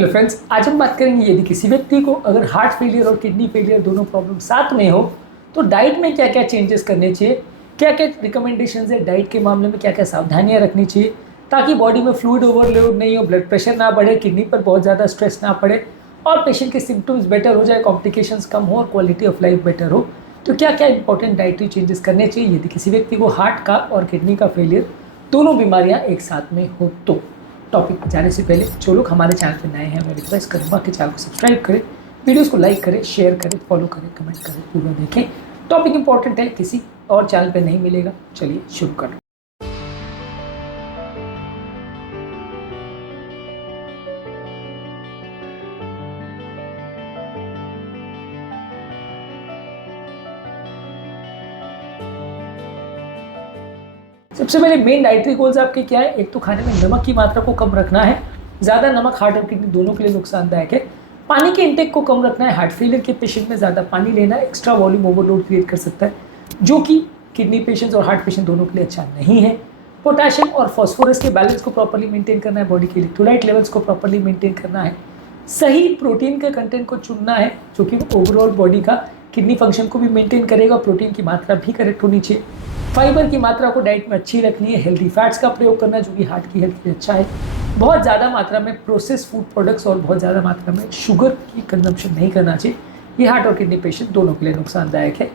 Hello friends, आज हम बात करेंगे यदि किसी व्यक्ति को अगर हार्ट फेलियर और किडनी फेलियर दोनों प्रॉब्लम साथ में हो तो डाइट में क्या क्या चेंजेस करने चाहिए, क्या क्या रिकमेंडेशंस है डाइट के मामले में, क्या क्या सावधानियां रखनी चाहिए ताकि बॉडी में फ्लूइड ओवरलोड नहीं हो, ब्लड प्रेशर ना बढ़े, किडनी पर बहुत ज़्यादा स्ट्रेस ना पड़े और पेशेंट के सिम्टम्स बेटर हो जाए, कॉम्प्लिकेशंस कम हो और क्वालिटी ऑफ लाइफ बेटर हो। तो क्या क्या इंपॉर्टेंट डाइटरी चेंजेस करने चाहिए यदि किसी व्यक्ति को हार्ट का और किडनी का फेलियर दोनों बीमारियां एक साथ में हो तो। टॉपिक पर जाने से पहले जो लोग हमारे चैनल पर नए हैं मैं रिक्वेस्ट करूँगा कि चैनल को सब्सक्राइब करें, वीडियोस को लाइक करें, शेयर करें, फॉलो करें, कमेंट करें, पूरा देखें। टॉपिक इंपॉर्टेंट है, किसी और चैनल पे नहीं मिलेगा। चलिए शुरू करें। सबसे पहले मेन डाइटरी गोल्स आपके क्या है? एक तो खाने में नमक की मात्रा को कम रखना है। ज़्यादा नमक हार्ट और किडनी दोनों के लिए नुकसानदायक है। पानी के इंटेक को कम रखना है। हार्ट फेलियर के पेशेंट में ज़्यादा पानी लेना एक्स्ट्रा वॉल्यूम ओवरलोड क्रिएट कर सकता है, जो कि किडनी पेशेंट्स और हार्ट पेशेंट दोनों के लिए अच्छा नहीं है। पोटाशियम और फॉस्फोरस के बैलेंस को प्रॉपर्ली मेंटेन करना है। बॉडी के इलेक्ट्रोलाइट लेवल्स को प्रॉपर्ली मेंटेन करना है। सही प्रोटीन के कंटेंट को चुनना है जो कि ओवरऑल बॉडी का किडनी फंक्शन को भी मेंटेन करेगा। प्रोटीन की मात्रा भी करेक्ट होनी चाहिए। फाइबर की मात्रा को डाइट में अच्छी रखनी है। हेल्दी फैट्स का प्रयोग करना है जो कि हार्ट की हेल्थ के लिए अच्छा है। बहुत ज़्यादा मात्रा में प्रोसेस फूड प्रोडक्ट्स और बहुत ज़्यादा मात्रा में शुगर की कंजम्पशन नहीं करना चाहिए। ये हार्ट और किडनी पेशेंट दोनों के लिए नुकसानदायक है।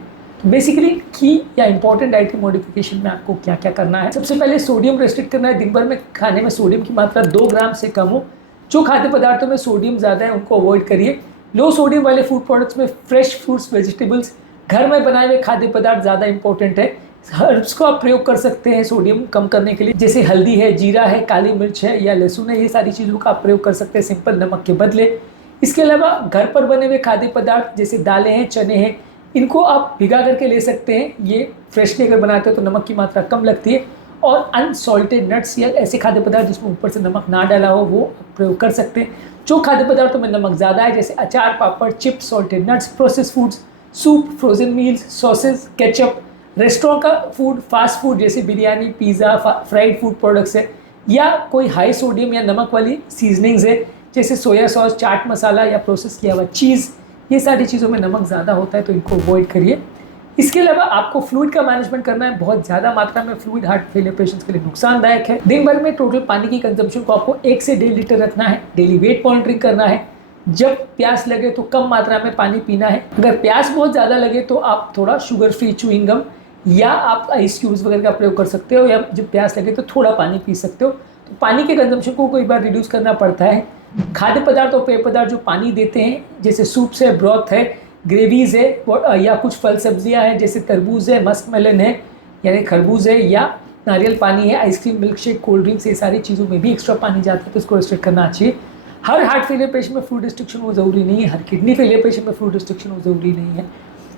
तो बेसिकली की या इंपॉर्टेंट डाइटरी मॉडिफिकेशन में आपको क्या क्या करना है? सबसे पहले सोडियम रेस्ट्रिक्ट करना है। दिन भर में खाने में सोडियम की मात्रा 2 ग्राम से कम हो। जो खाद्य पदार्थों में सोडियम ज़्यादा है उनको अवॉइड करिए। लो सोडियम वाले फूड प्रोडक्ट्स में फ्रेश फ्रूट्स, वेजिटेबल्स, घर में बनाए हुए खाद्य पदार्थ ज़्यादा इंपॉर्टेंट है। हर्ब्स को आप प्रयोग कर सकते हैं सोडियम कम करने के लिए, जैसे हल्दी है, जीरा है, काली मिर्च है या लहसुन है। ये सारी चीज़ों का आप प्रयोग कर सकते हैं सिंपल नमक के बदले। इसके अलावा घर पर बने हुए खाद्य पदार्थ जैसे दालें हैं, चने हैं, इनको आप भिगा करके ले सकते हैं। ये फ्रेशली अगर बनाते हो तो नमक की मात्रा कम लगती है। और अनसॉल्टेड नट्स या ऐसे खाद्य पदार्थ जिसमें ऊपर से नमक ना डाला हो वो प्रयोग कर सकते हैं। जो खाद्य पदार्थों में नमक ज़्यादा है जैसे अचार, पापड़, chips, salted nuts, process foods, soup, frozen meals, sausage, ketchup, restaurant का फूड, फास्ट फूड जैसे biryani, pizza, fried food products है, या कोई हाई सोडियम या नमक वाली सीजनिंग्स है जैसे सोया सॉस, चाट मसाला या प्रोसेस किया हुआ चीज़, ये सारी चीज़ों में नमक ज़्यादा होता है तो इनको अवॉइड करिए। इसके अलावा आपको फ्लूइड का मैनेजमेंट करना है। बहुत ज़्यादा मात्रा में फ्लूइड हार्ट फेलियर पेशेंट्स के लिए नुकसानदायक है। दिन भर में टोटल पानी की कंजम्पशन को आपको 1 से 1.5 लीटर रखना है। डेली वेट मॉनिटरिंग करना है। जब प्यास लगे तो कम मात्रा में पानी पीना है। अगर प्यास बहुत ज़्यादा लगे तो आप थोड़ा शुगर फ्री च्युइंग गम या आप आइस क्यूब्स वगैरह का प्रयोग कर सकते हो, या जब प्यास लगे तो थोड़ा पानी पी सकते हो। तो पानी के कंजम्पशन को कई बार रिड्यूस करना पड़ता है। खाद्य पदार्थ और पेय पदार्थ जो पानी देते हैं जैसे सूप्स है, ब्रॉथ है, ग्रेवीज है, या कुछ फल सब्जियां हैं जैसे तरबूज है, मस्क मेलन है यानी खरबूज है, या नारियल पानी है, ice cream, milk shake, cold drinks, ये सारी चीज़ों में भी एक्स्ट्रा पानी जाता है तो इसको रिस्ट्रिक्ट करना चाहिए। हर हार्ट फेलियर पेशेंट में फूड रिस्ट्रिक्शन वो ज़रूरी नहीं है। हर किडनी फेलियर पेशेंट में फूड रिस्ट्रिक्शन वो ज़रूरी नहीं है।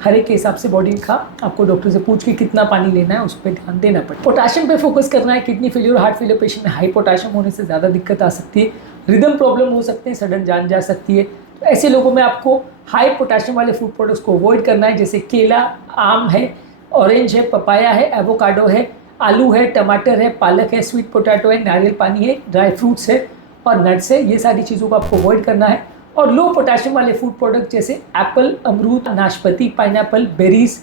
हर एक के हिसाब से बॉडी का आपको डॉक्टर से पूछ के कितना पानी लेना है उस पर ध्यान देना पड़ेगा। पोटाशियम पे फोकस करना है। किडनी फेलियर और हार्ट फेलियर पेशेंट में हाई पोटाशियम होने से ज़्यादा दिक्कत आ सकती है। रिदम प्रॉब्लम हो सकते हैं, सडन जान जा सकती है। तो ऐसे लोगों में आपको हाई पोटाशियम वाले फूड प्रोडक्ट्स को अवॉइड करना है जैसे केला, आम है, ऑरेंज है, पपाया है, एवोकाडो है, आलू है, टमाटर है, पालक है, स्वीट पोटैटो है, नारियल पानी है, ड्राई फ्रूट्स है और नट्स है। ये सारी चीज़ों को आपको अवॉइड करना है। और लो पोटाशियम वाले फूड प्रोडक्ट जैसे एप्पल, अमरूद, नाशपाती, पाइनएप्पल, बेरीज,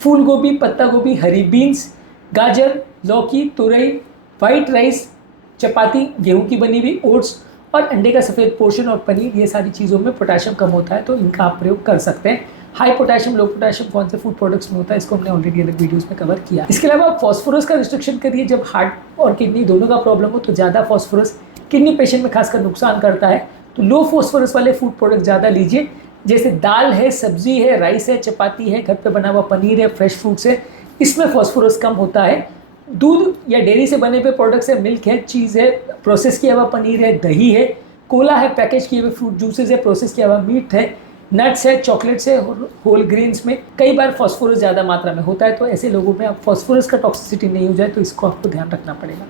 फूल गोभी, पत्ता गोभी, हरी बीन्स, गाजर, लौकी, तुरई, वाइट राइस, चपाती, गेहूं की बनी हुई, ओट्स और अंडे का सफ़ेद पोर्शन और पनीर, ये सारी चीज़ों में पोटाशियम कम होता है तो इनका आप प्रयोग कर सकते हैं। हाई पोटाशियम, लो पोटाशियम कौन से फूड प्रोडक्ट्स में होता है इसको हमने ऑलरेडी अलग वीडियोस में कवर किया। इसके अलावा फॉस्फोरस का रिस्ट्रिक्शन करिए। जब हार्ट और किडनी दोनों का प्रॉब्लम हो तो ज़्यादा फॉस्फोरस किडनी पेशेंट में खासकर नुकसान करता है, तो लो फॉस्फोरस वाले फूड प्रोडक्ट ज़्यादा लीजिए जैसे दाल है, सब्जी है, राइस है, चपाती है, घर पे बना हुआ पनीर है, फ्रेश फ्रूट्स है, इसमें फॉस्फोरस कम होता है। दूध या डेयरी से बने हुए प्रोडक्ट्स है, मिल्क है, चीज़ है, प्रोसेस किया हुआ पनीर है, दही है, कोला है, पैकेज किए हुए फ्रूट जूसेस है, प्रोसेस किया हुआ मीट है, नट्स है, चॉकलेट्स है, होल ग्रेन्स में कई बार फॉस्फोरस ज़्यादा मात्रा में होता है तो ऐसे लोगों में आप फॉस्फोरस का टॉक्सिसिटी नहीं हो जाए तो इसको आपको ध्यान रखना पड़ेगा।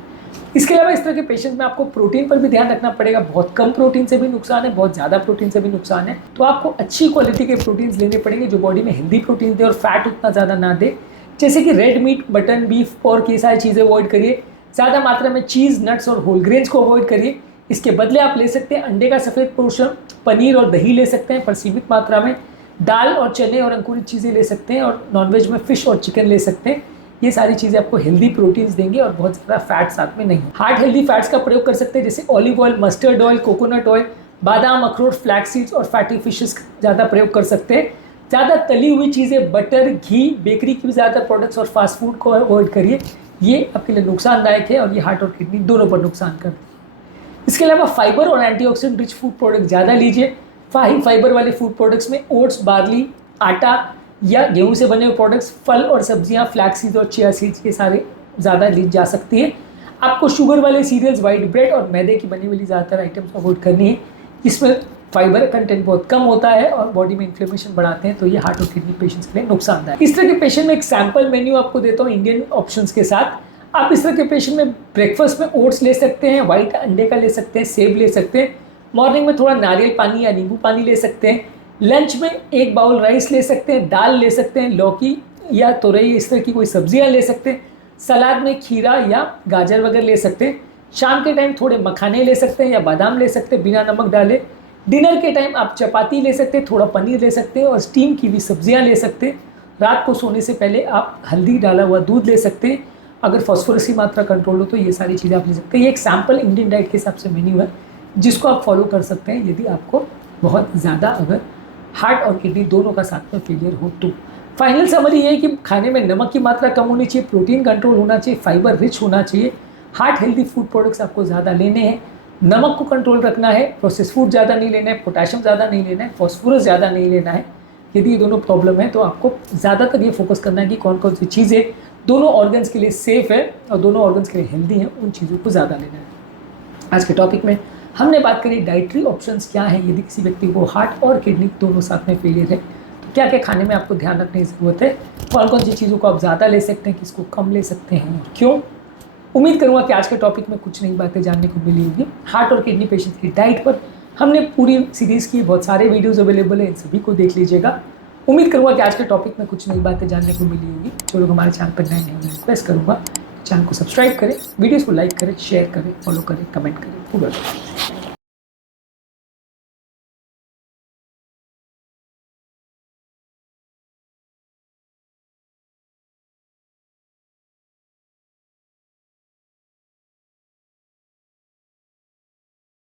इसके अलावा इस तरह के पेशेंट में आपको प्रोटीन पर भी ध्यान रखना पड़ेगा। बहुत कम प्रोटीन से भी नुकसान है, बहुत ज़्यादा प्रोटीन से भी नुकसान है, तो आपको अच्छी क्वालिटी के प्रोटीन्स लेने पड़ेंगे जो बॉडी में हेल्दी प्रोटीन दे और फैट उतना ज़्यादा ना दे, जैसे कि रेड मीट, मटन, बीफ और ये सारी चीज़ें अवॉइड करिए। ज़्यादा मात्रा में चीज़, नट्स और होल ग्रेन्स को अवॉइड करिए। इसके बदले आप ले सकते हैं अंडे का सफ़ेद पोर्शन, पनीर और दही ले सकते हैं पर सीमित मात्रा में, दाल और चने और अंकुरित चीज़ें ले सकते हैं, और नॉनवेज में फ़िश और चिकन ले सकते हैं। ये सारी चीज़ें आपको हेल्दी प्रोटीन्स देंगे और बहुत ज़्यादा फैट साथ में नहीं। हार्ट हेल्दी फैट्स का प्रयोग कर सकते हैं, जैसे olive oil, mustard oil, coconut oil, बादाम, अखरोट, फ्लैक्स सीड्स और फैटी फिशेस ज़्यादा प्रयोग कर सकते हैं। ज़्यादा तली हुई चीज़ें, बटर, घी, बेकरी की भी ज़्यादा प्रोडक्ट्स और फास्ट फूड को अवॉइड करिए। ये आपके लिए नुकसानदायक है और ये हार्ट और किडनी दोनों पर नुकसान करते हैं। इसके अलावा फाइबर और एंटीऑक्सीडेंट रिच फूड प्रोडक्ट ज़्यादा लीजिए। फाइबर वाले फूड प्रोडक्ट्स में ओट्स, बार्ली, आटा या गेहूं से बने हुए प्रोडक्ट्स, फल और सब्जियां, फ्लैक्स सीड्स और चिया सीड्स के सारे ज़्यादा ली जा सकती है। आपको शुगर वाले सीरियल्स, वाइट ब्रेड और मैदे की बनी वाली ज़्यादातर आइटम्स अवॉइड करनी है। इसमें फाइबर कंटेंट बहुत कम होता है और बॉडी में इन्फ्लेमेशन बढ़ाते हैं, तो ये हार्ट और किडनी पेशेंट्स के लिए नुकसानदायक। इस तरह के पेशेंट में एक सैम्पल मेन्यू आपको देता हूँ इंडियन ऑप्शंस के साथ। आप इस तरह के पेशेंट में ब्रेकफास्ट में ओट्स ले सकते हैं, वाइट अंडे का ले सकते हैं, सेब ले सकते हैं। मॉर्निंग में थोड़ा नारियल पानी या नींबू पानी ले सकते हैं। लंच में 1 बाउल राइस ले सकते हैं, दाल ले सकते हैं, लौकी या तोरई इस तरह की कोई सब्जियां ले सकते हैं। सलाद में खीरा या गाजर वगैरह ले सकते हैं। शाम के टाइम थोड़े मखाने ले सकते हैं या बादाम ले सकते हैं बिना नमक डाले। डिनर के टाइम आप चपाती ले सकते हैं, थोड़ा पनीर ले सकते हैं और स्टीम की भी सब्जियां ले सकते हैं। रात को सोने से पहले आप हल्दी डाला हुआ दूध ले सकते हैं। अगर फॉस्फोरस की मात्रा कंट्रोल हो तो ये सारी चीज़ें आप ले सकते हैं। ये एक सैम्पल इंडियन डाइट के हिसाब से मेन्यू है जिसको आप फॉलो कर सकते हैं यदि आपको बहुत ज़्यादा अगर हार्ट और किडनी दोनों का साथ में फेलियर हो तो। फाइनल समरी ये है कि खाने में नमक की मात्रा कम होनी चाहिए, प्रोटीन कंट्रोल होना चाहिए, फाइबर रिच होना चाहिए, हार्ट हेल्दी फूड प्रोडक्ट्स आपको ज़्यादा लेने हैं, नमक को कंट्रोल रखना है, प्रोसेस फूड ज़्यादा नहीं लेना है, पोटेशियम ज़्यादा नहीं लेना है, फॉस्फोरस ज़्यादा नहीं लेना है। यदि ये दोनों प्रॉब्लम है तो आपको ज़्यादातर ये फोकस करना है कि कौन कौन सी चीज़ें दोनों ऑर्गन्स के लिए सेफ़ है और दोनों ऑर्गन्स के लिए हेल्दी हैं, उन चीज़ों को ज़्यादा लेना है। आज के टॉपिक में हमने बात करी डाइटरी ऑप्शंस क्या हैं यदि किसी व्यक्ति को हार्ट और किडनी दोनों साथ में फेलियर है, तो क्या क्या खाने में आपको ध्यान रखने की ज़रूरत है, कौन कौन सी चीज़ों को आप ज़्यादा ले सकते हैं, किसको कम ले सकते हैं और क्यों। उम्मीद करूँगा कि आज के टॉपिक में कुछ नई बातें जानने को मिली होगी। हार्ट और किडनी पेशेंट की डाइट पर हमने पूरी सीरीज़ की बहुत सारे वीडियोज़ अवेलेबल है, इन सभी को देख लीजिएगा। उम्मीद करूँगा कि आज के टॉपिक में कुछ नई बातें जानने को मिली होगी। जो लोग हमारे चैनल पर नए हैं उन्हें रिक्वेस्ट करूँगा चैनल को सब्सक्राइब करें, वीडियोज़ को लाइक करें, शेयर करें, फॉलो करें, कमेंट करें।